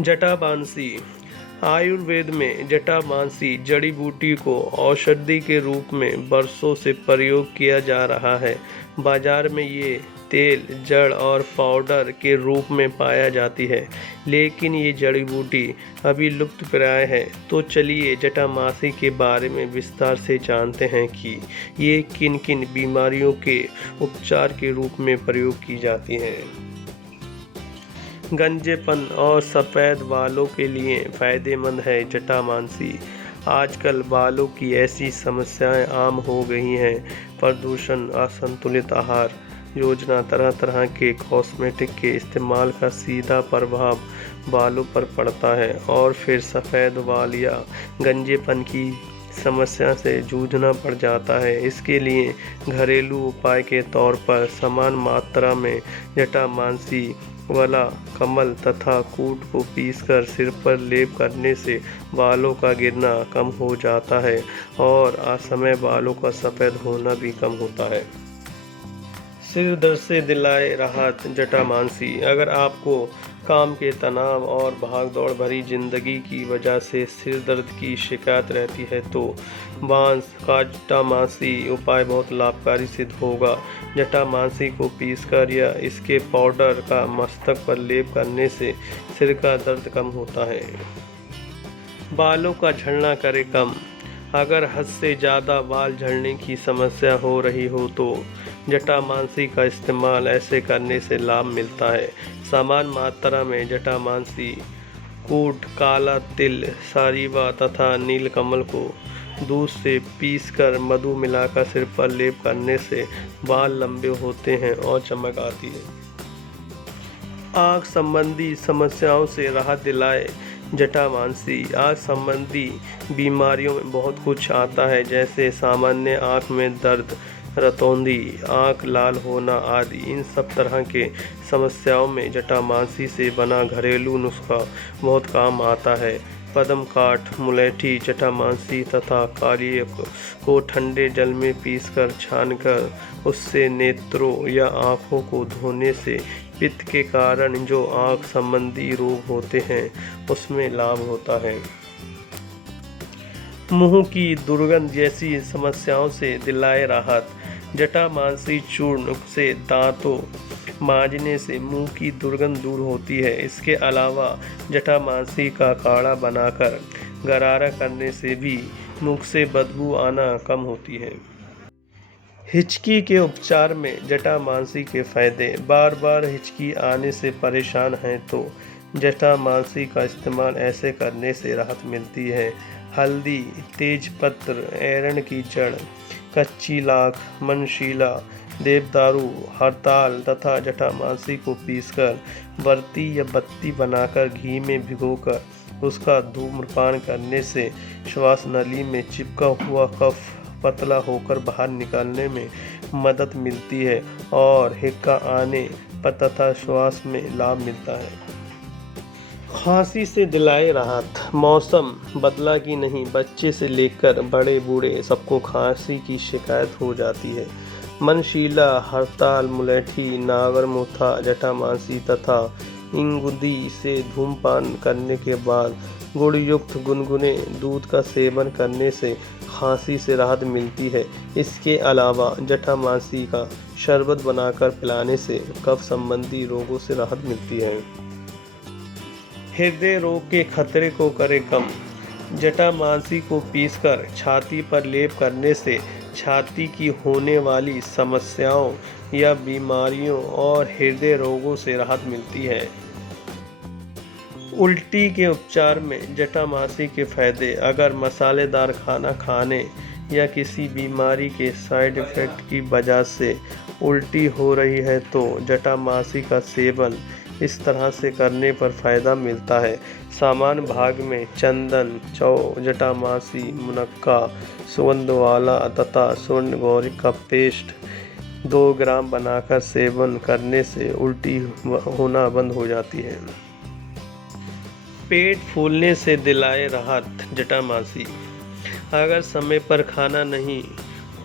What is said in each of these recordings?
जटामांसी। आयुर्वेद में जटामांसी जड़ी बूटी को औषधि के रूप में बरसों से प्रयोग किया जा रहा है। बाजार में ये तेल, जड़ और पाउडर के रूप में पाया जाती है, लेकिन ये जड़ी बूटी अभी लुप्तप्राय है। तो चलिए जटामांसी के बारे में विस्तार से जानते हैं कि ये किन किन बीमारियों के उपचार के रूप में प्रयोग की जाती है। गंजेपन और सफ़ेद बालों के लिए फ़ायदेमंद है जटामांसी। आजकल बालों की ऐसी समस्याएं आम हो गई हैं। प्रदूषण, असंतुलित आहार योजना, तरह तरह के कॉस्मेटिक के इस्तेमाल का सीधा प्रभाव बालों पर पड़ता है और फिर सफ़ेद बाल या गंजेपन की समस्या से जूझना पड़ जाता है। इसके लिए घरेलू उपाय के तौर पर समान मात्रा में जटामांसी वाला कमल तथा कूट को पीसकर सिर पर लेप करने से बालों का गिरना कम हो जाता है और असमय बालों का सफ़ेद होना भी कम होता है। सिर दर्द से दिलाए राहत जटामांसी। अगर आपको काम के तनाव और भागदौड़ भरी जिंदगी की वजह से सिर दर्द की शिकायत रहती है तो बांस का जटामांसी उपाय बहुत लाभकारी सिद्ध होगा। जटामांसी को पीसकर या इसके पाउडर का मस्तक पर लेप करने से सिर का दर्द कम होता है। बालों का झड़ना करे कम। अगर हद से ज़्यादा बाल झड़ने की समस्या हो रही हो तो जटामांसी का इस्तेमाल ऐसे करने से लाभ मिलता है। समान मात्रा में जटामांसी कूट, काला तिल, सारीवा तथा नीलकमल को दूध से पीसकर मधु मिलाकर सिर पर लेप करने से बाल लंबे होते हैं और चमक आती है। आँख संबंधी समस्याओं से राहत दिलाए जटामांसी। आँख संबंधी बीमारियों में बहुत कुछ आता है, जैसे सामान्य आँख में दर्द, रतौंधी, आँख लाल होना आदि। इन सब तरह के समस्याओं में जटामांसी से बना घरेलू नुस्खा बहुत काम आता है। पद्म काठ, मुलेठी, जटामांसी तथा कालियक को ठंडे जल में पीसकर छानकर उससे नेत्रों या आँखों को धोने से पित्त के कारण जो आँख संबंधी रोग होते हैं उसमें लाभ होता है। मुंह की दुर्गंध जैसी समस्याओं से दिलाए राहत। जटामांसी चूर्ण से दांतों मांजने से मुंह की दुर्गंध दूर होती है। इसके अलावा जटामांसी का काढ़ा बनाकर गरारा करने से भी मुख से बदबू आना कम होती है। हिचकी के उपचार में जटामांसी के फायदे। बार बार हिचकी आने से परेशान हैं तो जटामांसी का इस्तेमाल ऐसे करने से राहत मिलती है। हल्दी, तेजपत्र, एरंड की जड़, कच्ची लाख, मनशीला, देवदारू, हरताल तथा जटामांसी को पीसकर बर्ती या बत्ती बनाकर घी में भिगोकर उसका धूम्रपान करने से श्वास नली में चिपका हुआ कफ पतला होकर बाहर निकलने में मदद मिलती है और हिक्का आने पर तथा श्वास में लाभ मिलता है। खांसी से दिलाए राहत। मौसम बदला कि नहीं, बच्चे से लेकर बड़े बूढ़े सबको खांसी की शिकायत हो जाती है। मनशीला, हरताल, मुलेठी, नागरमोथा, जटामांसी तथा इंगुदी से धूम्रपान करने के बाद गुड़ युक्त गुनगुने दूध का सेवन करने से खांसी से राहत मिलती है। इसके अलावा जटामांसी का शरबत बनाकर पिलाने से कफ संबंधी रोगों से राहत मिलती है। हृदय रोग के खतरे को करे कम। जटामांसी को पीसकर छाती पर लेप करने से छाती की होने वाली समस्याओं या बीमारियों और हृदय रोगों से राहत मिलती है। उल्टी के उपचार में जटामांसी के फायदे। अगर मसालेदार खाना खाने या किसी बीमारी के साइड इफ़ेक्ट की वजह से उल्टी हो रही है तो जटामांसी का सेवन इस तरह से करने पर फ़ायदा मिलता है। सामान्य भाग में चंदन, जौ, जटामांसी, मुनक्का, सुगंध वाला तथा स्वर्ण गौरी का पेस्ट 2 ग्राम बनाकर सेवन करने से उल्टी होना बंद हो जाती है। पेट फूलने से दिलाए राहत जटामांसी। अगर समय पर खाना नहीं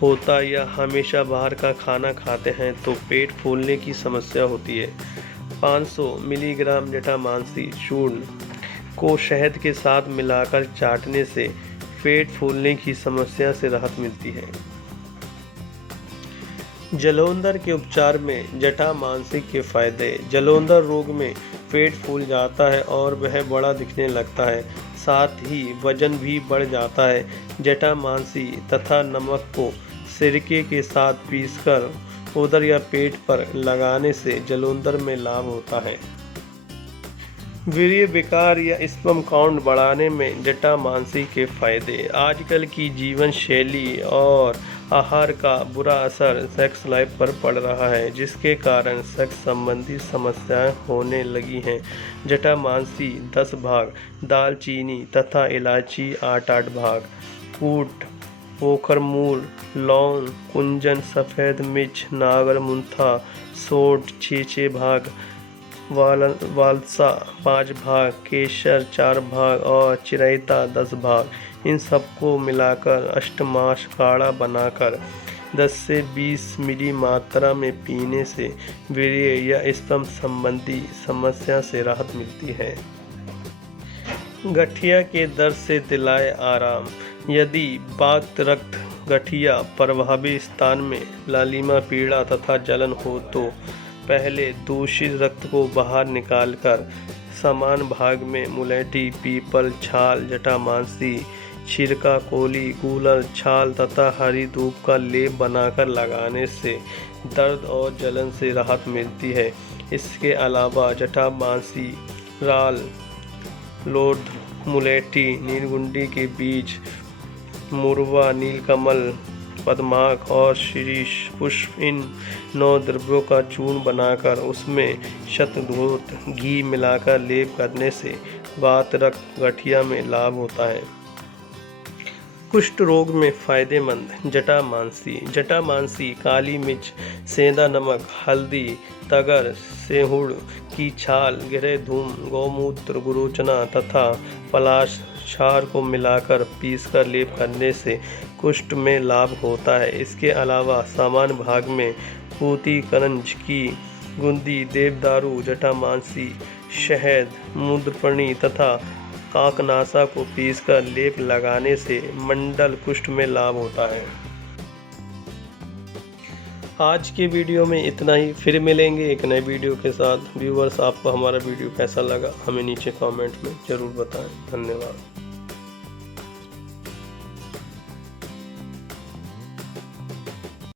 होता या हमेशा बाहर का खाना खाते हैं तो पेट फूलने की समस्या होती है। 500 मिलीग्राम जटामांसी चूर्ण को शहद के साथ मिलाकर चाटने से पेट फूलने की समस्या से राहत मिलती है। जलोदर के उपचार में जटामांसी के फायदे। जलोदर रोग में पेट फूल जाता है और वह बड़ा दिखने लगता है, साथ ही वजन भी बढ़ जाता है। जटामांसी तथा नमक को सिरके के साथ पीसकर उदर या पेट पर लगाने से जलोदर में लाभ होता है। वीर्य विकार या स्पर्म काउंट बढ़ाने में जटामांसी के फायदे। आजकल की जीवन शैली और आहार का बुरा असर सेक्स लाइफ पर पड़ रहा है, जिसके कारण सेक्स संबंधी समस्याएं होने लगी हैं। जटामांसी 10 भाग, दालचीनी तथा इलायची 8-8 भाग, कूट, पोखरमूल, लौंग, कुंजन, सफ़ेद मिर्च, नागरमुंथा, सोंठ 6-6 भाग, वालसा 5 भाग, केसर 4 भाग और चिरैता 10 भाग। इन सबको मिलाकर अष्टमाश काढ़ा बनाकर 10 से 20 मिली मात्रा में पीने से वीर्य या स्तंभ संबंधी समस्या से राहत मिलती है। गठिया के दर्द से दिलाए आराम। यदि वात रक्त गठिया प्रभावी स्थान में लालिमा, पीड़ा तथा जलन हो तो पहले दूषित रक्त को बाहर निकालकर समान भाग में मुलेठी, पीपल छाल, जटामांसी, छिरका, कोली, गूलर छाल तथा हरी धूप का लेप बनाकर लगाने से दर्द और जलन से राहत मिलती है। इसके अलावा जटामांसी, राल, लोध, मुलेठी, नीलगुंडी के बीज, मुरवा, नीलकमल, पद्माक और शीरीष पुष्प, इन 9 द्रव्यों का चूर्ण बनाकर उसमें शतघोत घी मिलाकर लेप करने से वात रक्त गठिया में लाभ होता है। कुष्ठ रोग में फायदेमंद जटामांसी। जटामांसी काली मिर्च, सेंधा नमक, हल्दी, तगर, सेहुड़ की छाल, गिरे धूम, गौमूत्र, गुरुचना तथा पलाश क्षार को मिलाकर पीसकर लेप करने से कुष्ठ में लाभ होता है। इसके अलावा समान भाग में पूती, करंज की गुंदी, देवदारू, जटामांसी, शहद, मूत्रपर्णी तथा काकनासा को पीसकर लेप लगाने से मंडल कुष्ठ में लाभ होता है। आज के वीडियो में इतना ही। फिर मिलेंगे एक नए वीडियो के साथ। व्यूअर्स, आपको हमारा वीडियो कैसा लगा हमें नीचे कमेंट में ज़रूर बताएं। धन्यवाद।